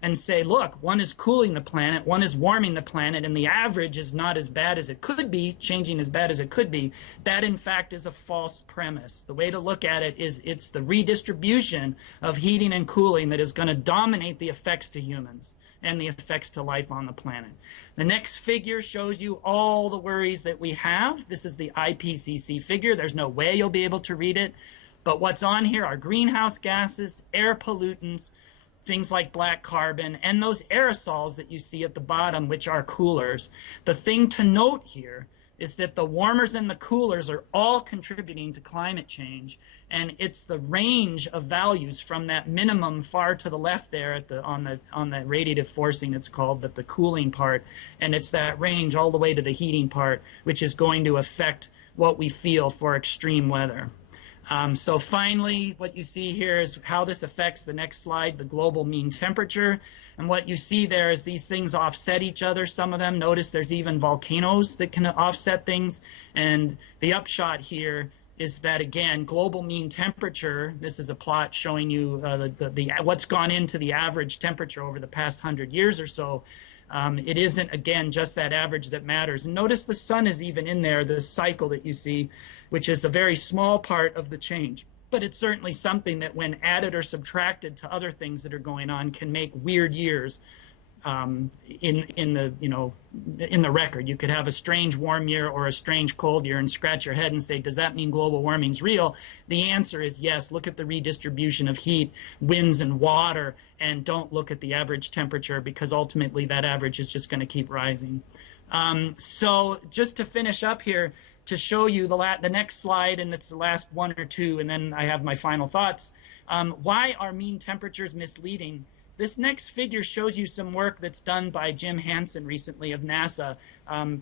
and say, look, one is cooling the planet, one is warming the planet, and the average is not as bad as it could be, changing as bad as it could be, that in fact is a false premise. The way to look at it is it's the redistribution of heating and cooling that is going to dominate the effects to humans and the effects to life on the planet. The next figure shows you all the worries that we have. This is the IPCC figure. There's no way you'll be able to read it. But what's on here are greenhouse gases, air pollutants, things like black carbon, and those aerosols that you see at the bottom, which are coolers. The thing to note here is that the warmers and the coolers are all contributing to climate change, and it's the range of values from that minimum far to the left there at on the radiative forcing, it's called, but the cooling part, and it's that range all the way to the heating part, which is going to affect what we feel for extreme weather. So finally, what you see here is how this affects the next slide, the global mean temperature. And what you see there is these things offset each other. Some of them, notice there's even volcanoes that can offset things. And the upshot here is that, again, global mean temperature, this is a plot showing you what's gone into the average temperature over the past 100 years or so. It isn't, again, just that average that matters. And notice the sun is even in there, the cycle that you see, which is a very small part of the change. But it's certainly something that when added or subtracted to other things that are going on can make weird years in the record. You could have a strange warm year or a strange cold year and scratch your head and say, does that mean global warming is real? The answer is yes. Look at the redistribution of heat, winds, and water, and don't look at the average temperature, because ultimately that average is just going to keep rising. So just to finish up here, to show you the next slide, and it's the last one or two, and then I have my final thoughts. Why are mean temperatures misleading? This next figure shows you some work that's done by Jim Hansen recently of NASA,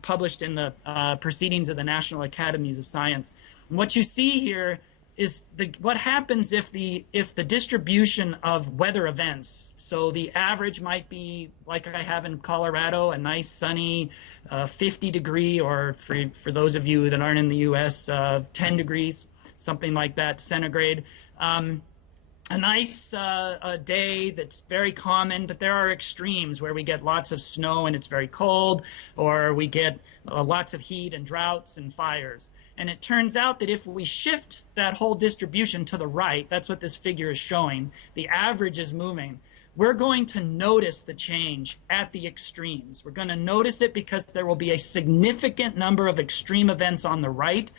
published in the Proceedings of the National Academies of Science. And what you see here is what happens if the distribution of weather events, so the average might be, like I have in Colorado, a nice sunny 50 degree, or for those of you that aren't in the US, 10 degrees, something like that, centigrade. A nice day that's very common, but there are extremes where we get lots of snow and it's very cold, or we get lots of heat and droughts and fires. And it turns out that if we shift that whole distribution to the right, that's what this figure is showing, the average is moving, we're going to notice the change at the extremes. We're going to notice it because there will be a significant number of extreme events on the right,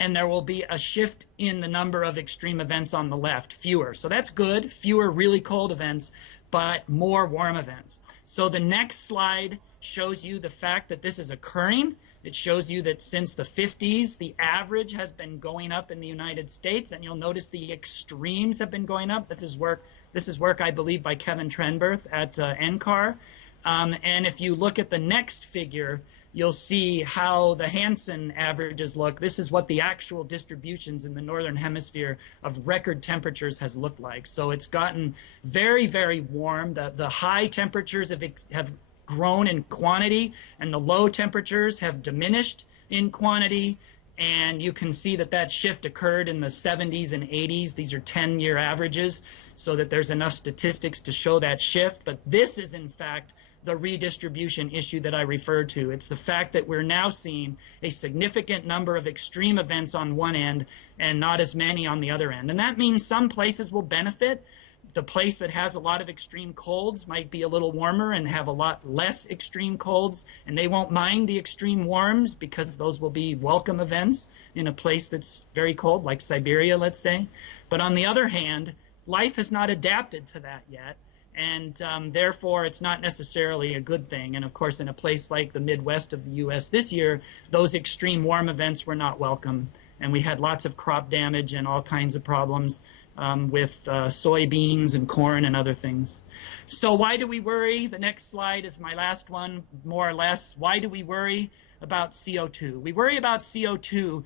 and there will be a shift in the number of extreme events on the left, fewer. So that's good, fewer really cold events, but more warm events. So the next slide shows you the fact that this is occurring. It shows you that since the 50s, the average has been going up in the United States, and you'll notice the extremes have been going up. This is work, I believe, by Kevin Trenberth at NCAR. And if you look at the next figure, you'll see how the Hansen averages look. This is what the actual distributions in the northern hemisphere of record temperatures has looked like. So it's gotten very, very warm. The high temperatures have grown in quantity, and the low temperatures have diminished in quantity. And you can see that that shift occurred in the 70s and 80s. These are 10-year averages, so that there's enough statistics to show that shift. But this is, in fact, the redistribution issue that I referred to. It's the fact that we're now seeing a significant number of extreme events on one end and not as many on the other end. And that means some places will benefit. The place that has a lot of extreme colds might be a little warmer and have a lot less extreme colds, and they won't mind the extreme warms because those will be welcome events in a place that's very cold, like Siberia, let's say. But on the other hand, life has not adapted to that yet. And therefore, it's not necessarily a good thing. And of course, in a place like the Midwest of the U.S. this year, those extreme warm events were not welcome. And we had lots of crop damage and all kinds of problems with soybeans and corn and other things. So why do we worry? The next slide is my last one, more or less. Why do we worry about CO2? We worry about CO2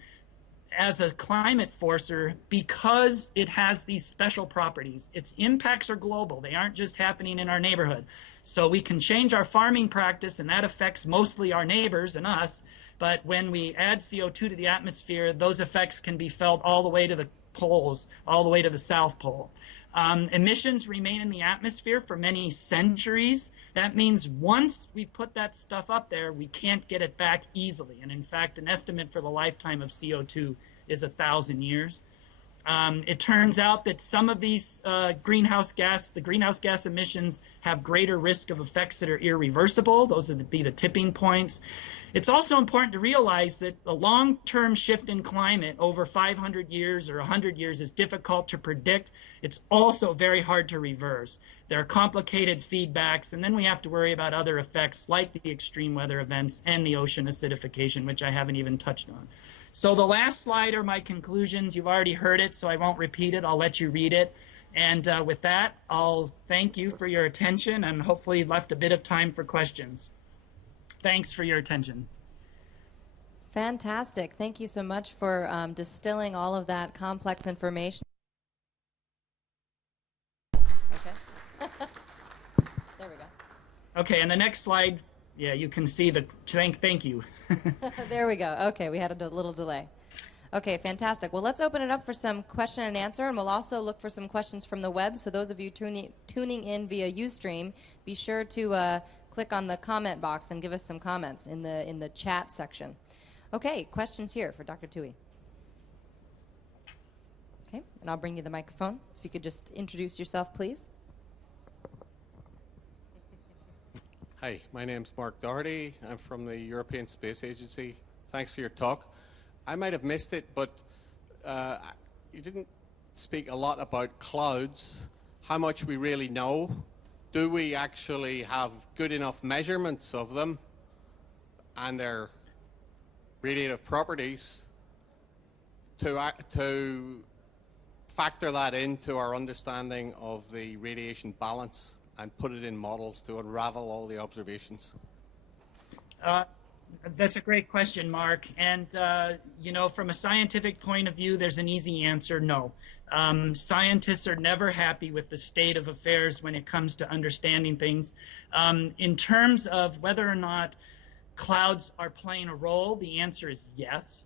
as a climate forcer because it has these special properties. Its impacts are global. They aren't just happening in our neighborhood. So we can change our farming practice, and that affects mostly our neighbors and us. But when we add CO2 to the atmosphere, those effects can be felt all the way to the poles, all the way to the South Pole. Emissions remain in the atmosphere for many centuries. That means once we've put that stuff up there, we can't get it back easily. And in fact, an estimate for the lifetime of CO2 is 1,000 years. It turns out that some of these greenhouse gas emissions have greater risk of effects that are irreversible. Those would be the tipping points. It's also important to realize that a long-term shift in climate over 500 years or 100 years is difficult to predict. It's also very hard to reverse. There are complicated feedbacks, and then we have to worry about other effects like the extreme weather events and the ocean acidification, which I haven't even touched on. So the last slide are my conclusions. You've already heard it, so I won't repeat it. I'll let you read it. And with that, I'll thank you for your attention and hopefully left a bit of time for questions. Thanks for your attention. Fantastic. Thank you so much for distilling all of that complex information. Okay. There we go. Okay, and the next slide, yeah, you can see the thank you. There we go. Okay, we had a little delay. Okay, fantastic. Well, let's open it up for some question and answer, and we'll also look for some questions from the web. So those of you tuning in via Ustream, be sure to click on the comment box and give us some comments in the chat section. Okay, questions here for Dr. Toohey. Okay, and I'll bring you the microphone. If you could just introduce yourself, please. Hi, my name's Mark Doherty. I'm from the European Space Agency. Thanks for your talk. I might have missed it, but you didn't speak a lot about clouds, how much we really know. Do we actually have good enough measurements of them and their radiative properties to factor that into our understanding of the radiation balance and put it in models to unravel all the observations? That's a great question, Mark. And, you know, from a scientific point of view, there's an easy answer, no. Scientists are never happy with the state of affairs when it comes to understanding things. In terms of whether or not clouds are playing a role, the answer is yes.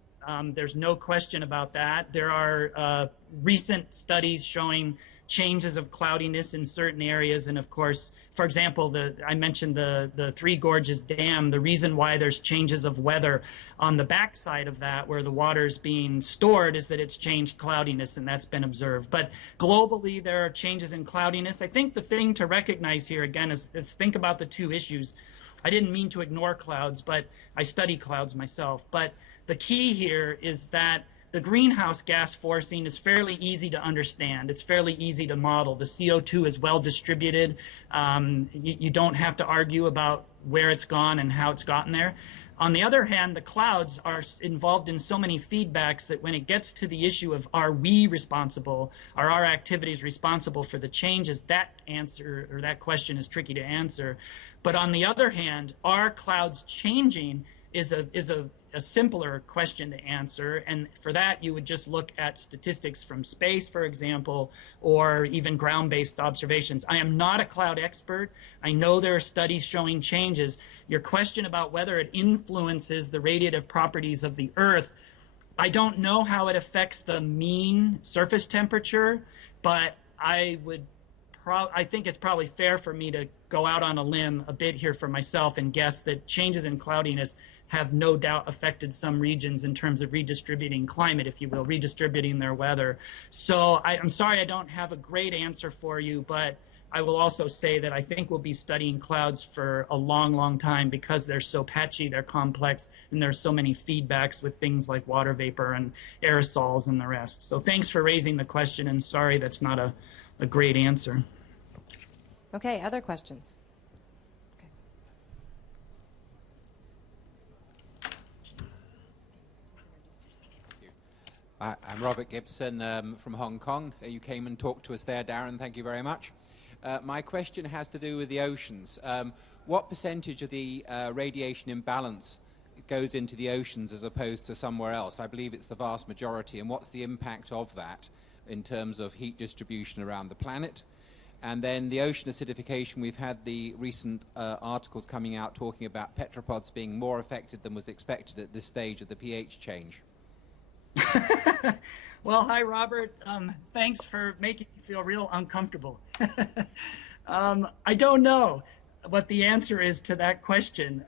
There's no question about that. There are recent studies showing changes of cloudiness in certain areas. And of course, for example, I mentioned the Three Gorges Dam. The reason why there's changes of weather on the backside of that, where the water's being stored, is that it's changed cloudiness, and that's been observed. But globally, there are changes in cloudiness. I think the thing to recognize here, again, is think about the two issues. I didn't mean to ignore clouds, but I study clouds myself. But the key here is that the greenhouse gas forcing is fairly easy to understand. It's fairly easy to model. The CO2 is well distributed. You don't have to argue about where it's gone and how it's gotten there. On the other hand, the clouds are involved in so many feedbacks that when it gets to the issue of are we responsible, are our activities responsible for the changes, that answer or that question is tricky to answer. But on the other hand, are clouds changing is a simpler question to answer, and for that you would just look at statistics from space, for example, or even ground-based observations. I am not a cloud expert. I know there are studies showing changes. Your question about whether it influences the radiative properties of the Earth, I don't know how it affects the mean surface temperature, but I think it's probably fair for me to go out on a limb a bit here for myself and guess that changes in cloudiness have no doubt affected some regions in terms of redistributing climate, if you will, redistributing their weather. So I'm sorry I don't have a great answer for you, but I will also say that I think we'll be studying clouds for a long, long time because they're so patchy, they're complex, and there's so many feedbacks with things like water vapor and aerosols and the rest. So thanks for raising the question, and sorry that's not a great answer. Okay, other questions? I'm Robert Gibson from Hong Kong. You came and talked to us there, Darren. Thank you very much. My question has to do with the oceans. What percentage of the radiation imbalance goes into the oceans as opposed to somewhere else? I believe it's the vast majority. And what's the impact of that in terms of heat distribution around the planet? And then the ocean acidification, we've had the recent articles coming out talking about petropods being more affected than was expected at this stage of the pH change. Well, hi, Robert. Thanks for making me feel real uncomfortable. I don't know what the answer is to that question.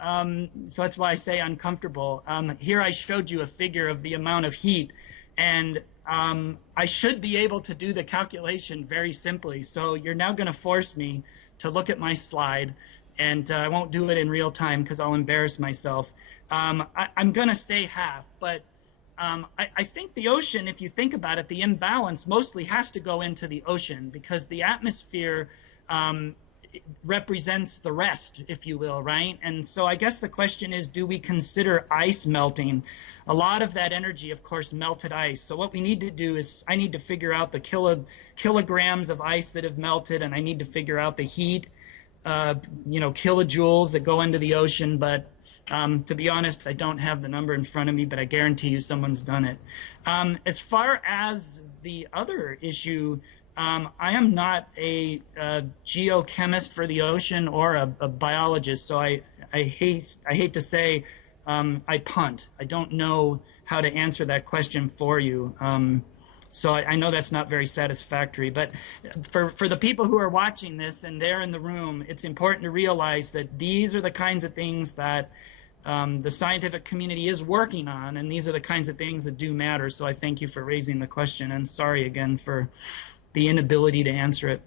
So that's why I say uncomfortable. Here I showed you a figure of the amount of heat, and I should be able to do the calculation very simply. So you're now going to force me to look at my slide, and I won't do it in real time because I'll embarrass myself. I'm going to say half, but I think the ocean, if you think about it, the imbalance mostly has to go into the ocean because the atmosphere represents the rest, if you will, right? And so I guess the question is, do we consider ice melting? A lot of that energy, of course, melted ice. So what we need to do is I need to figure out the kilograms of ice that have melted, and I need to figure out the heat, kilojoules that go into the ocean. But to be honest, I don't have the number in front of me, but I guarantee you someone's done it. As far as the other issue, I am not a geochemist for the ocean or a biologist, so I hate to say I punt. I don't know how to answer that question for you. So I know that's not very satisfactory, but for the people who are watching this and they're in the room, it's important to realize that these are the kinds of things that the scientific community is working on, and these are the kinds of things that do matter. So I thank you for raising the question, and sorry again for the inability to answer it.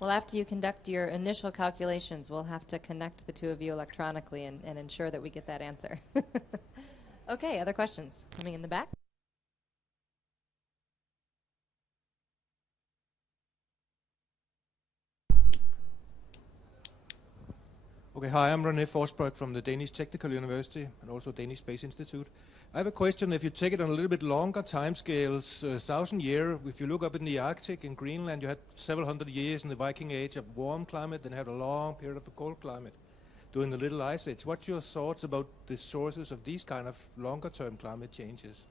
Well, after you conduct your initial calculations, we'll have to connect the two of you electronically and ensure that we get that answer. Okay, other questions? Coming in the back? Okay, hi, I'm René Forsberg from the Danish Technical University and also Danish Space Institute. I have a question. If you take it on a little bit longer time scales, 1,000 years, if you look up in the Arctic, in Greenland, you had several hundred years in the Viking Age of warm climate, then had a long period of a cold climate during the Little Ice Age. What's your thoughts about the sources of these kind of longer-term climate changes?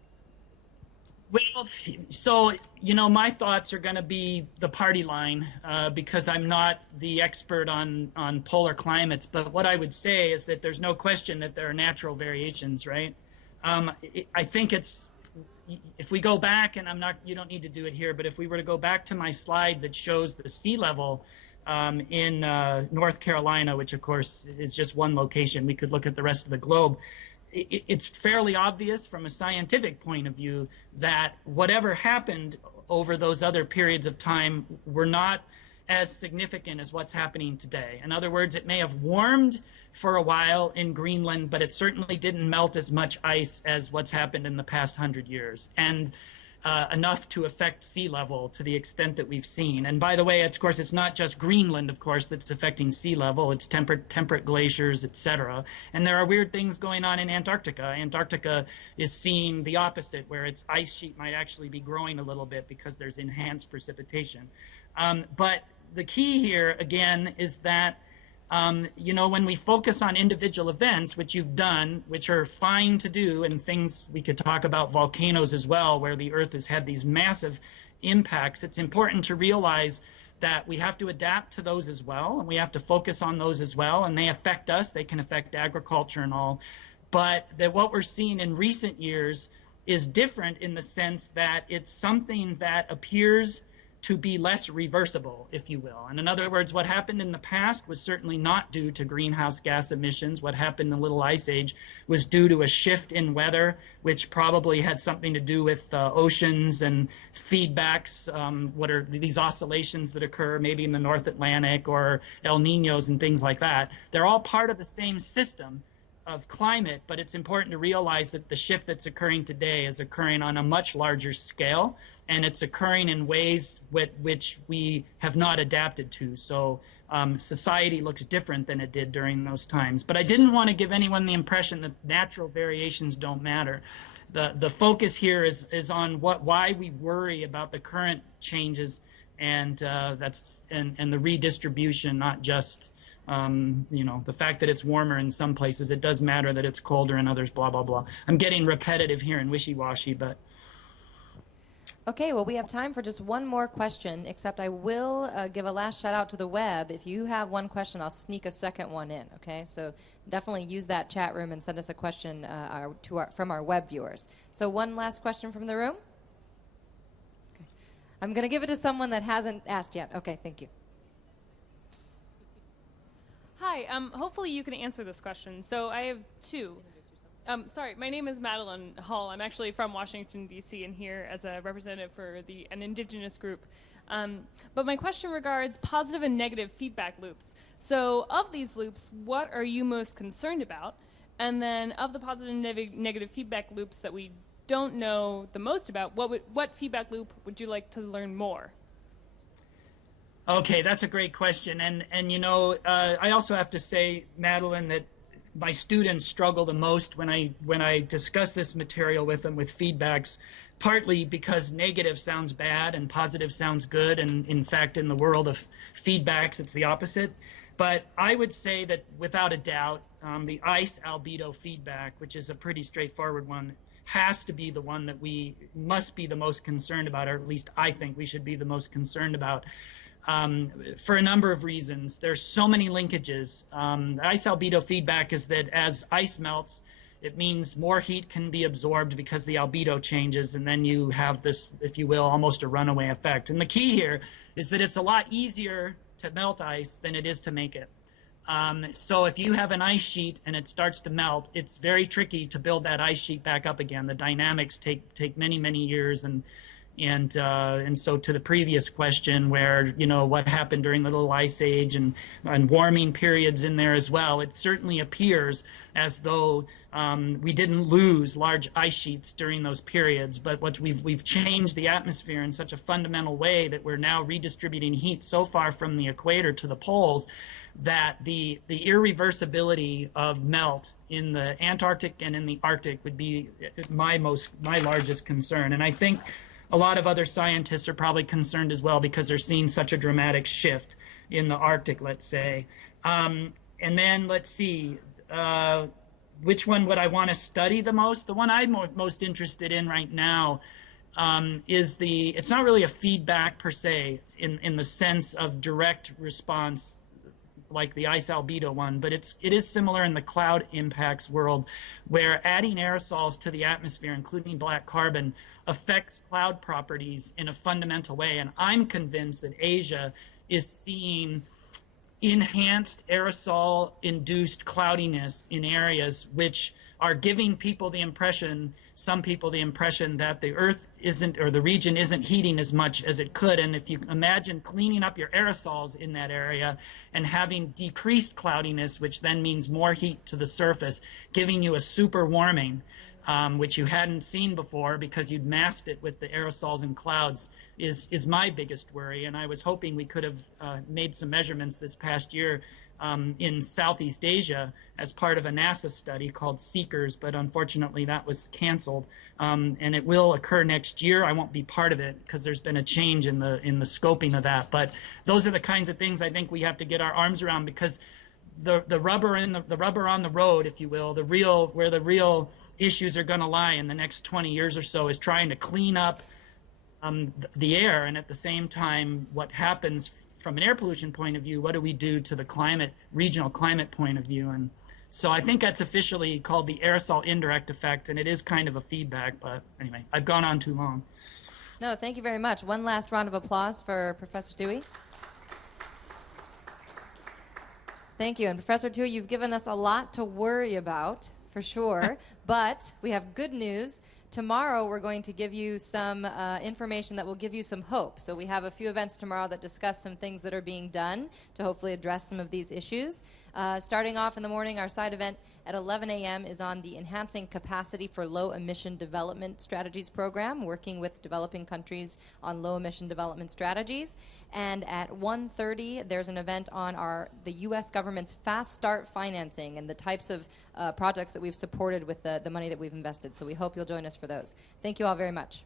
Well, so, my thoughts are going to be the party line because I'm not the expert on polar climates. But what I would say is that there's no question that there are natural variations, right? I think if we go back, and you don't need to do it here, but if we were to go back to my slide that shows the sea level in North Carolina, which of course is just one location, we could look at the rest of the globe. It's fairly obvious from a scientific point of view that whatever happened over those other periods of time were not as significant as what's happening today. In other words, it may have warmed for a while in Greenland, but it certainly didn't melt as much ice as what's happened in the past 100 years. And enough to affect sea level to the extent that we've seen. And by the way, of course, it's not just Greenland, of course, that's affecting sea level. It's temperate glaciers, etc. And there are weird things going on in Antarctica. Antarctica is seeing the opposite, where its ice sheet might actually be growing a little bit because there's enhanced precipitation. But the key here, again, is that you know, when we focus on individual events, which you've done, which are fine to do, and things we could talk about volcanoes as well, where the Earth has had these massive impacts, it's important to realize that we have to adapt to those as well, and we have to focus on those as well, and they affect us, they can affect agriculture and all. But that what we're seeing in recent years is different in the sense that it's something that appears to be less reversible, if you will. And in other words, what happened in the past was certainly not due to greenhouse gas emissions. What happened in the Little Ice Age was due to a shift in weather, which probably had something to do with oceans and feedbacks. What are these oscillations that occur maybe in the North Atlantic or El Niños and things like that? They're all part of the same system of climate, but it's important to realize that the shift that's occurring today is occurring on a much larger scale, and it's occurring in ways which we have not adapted to. So society looks different than it did during those times. But I didn't want to give anyone the impression that natural variations don't matter. The focus here is on why we worry about the current changes, and and the redistribution, not just you know, the fact that it's warmer in some places. It does matter that it's colder in others, blah, blah, blah. I'm getting repetitive here and wishy-washy, but... Okay, well, we have time for just one more question, except I will give a last shout out to the web. If you have one question, I'll sneak a second one in, okay? So definitely use that chat room and send us a question from our web viewers. So one last question from the room? Okay. I'm going to give it to someone that hasn't asked yet. Okay, thank you. Hi, hopefully you can answer this question. So I have two. Sorry, my name is Madeline Hall. I'm actually from Washington, D.C., and here as a representative for an indigenous group. But my question regards positive and negative feedback loops. So of these loops, what are you most concerned about? And then of the positive and negative feedback loops that we don't know the most about, what feedback loop would you like to learn more? Okay, that's a great question. And you know, I also have to say, Madeline, that my students struggle the most when I discuss this material with them with feedbacks, partly because negative sounds bad and positive sounds good. And in fact, in the world of feedbacks, it's the opposite. But I would say that without a doubt, the ice albedo feedback, which is a pretty straightforward one, has to be the one that we must be the most concerned about, or at least I think we should be the most concerned about. For a number of reasons. There's so many linkages. The ice albedo feedback is that as ice melts, it means more heat can be absorbed because the albedo changes, and then you have this, if you will, almost a runaway effect. And the key here is that it's a lot easier to melt ice than it is to make it. So if you have an ice sheet and it starts to melt, it's very tricky to build that ice sheet back up again. The dynamics take many, many years, and so to the previous question, where, you know, what happened during the Little Ice Age and warming periods in there as well, it certainly appears as though we didn't lose large ice sheets during those periods, but what we've changed the atmosphere in such a fundamental way that we're now redistributing heat so far from the equator to the poles that the irreversibility of melt in the Antarctic and in the Arctic would be my largest concern. And I think a lot of other scientists are probably concerned as well because they're seeing such a dramatic shift in the Arctic, let's say. And then let's see, which one would I want to study the most? The one I'm most interested in right now is it's not really a feedback per se in the sense of direct response like the ice albedo one, but it is similar in the cloud impacts world, where adding aerosols to the atmosphere, including black carbon, affects cloud properties in a fundamental way. And I'm convinced that Asia is seeing enhanced aerosol-induced cloudiness in areas which are giving people the impression, some people the impression, that the Earth isn't, or the region isn't heating as much as it could. And if you imagine cleaning up your aerosols in that area and having decreased cloudiness, which then means more heat to the surface, giving you a super warming, which you hadn't seen before because you'd masked it with the aerosols and clouds, is my biggest worry. And I was hoping we could have made some measurements this past year in Southeast Asia as part of a NASA study called Seekers, but unfortunately that was canceled. And it will occur next year. I won't be part of it because there's been a change in the scoping of that. But those are the kinds of things I think we have to get our arms around, because the rubber on the road, if you will, where the real issues are going to lie in the next 20 years or so, is trying to clean up the air, and at the same time, what happens from an air pollution point of view, what do we do to the climate, regional climate point of view? And so I think that's officially called the aerosol indirect effect, and it is kind of a feedback, but anyway, I've gone on too long. No, thank you very much. One last round of applause for Professor Dewey. Thank you. And Professor Dewey, you've given us a lot to worry about, for sure, but we have good news. Tomorrow we're going to give you some information that will give you some hope. So we have a few events tomorrow that discuss some things that are being done to hopefully address some of these issues. Starting off in the morning, our side event at 11 a.m. is on the Enhancing Capacity for Low Emission Development Strategies program, working with developing countries on low emission development strategies. And at 1:30, there's an event on the U.S. government's Fast Start financing and the types of projects that we've supported with the money that we've invested. So we hope you'll join us for those. Thank you all very much.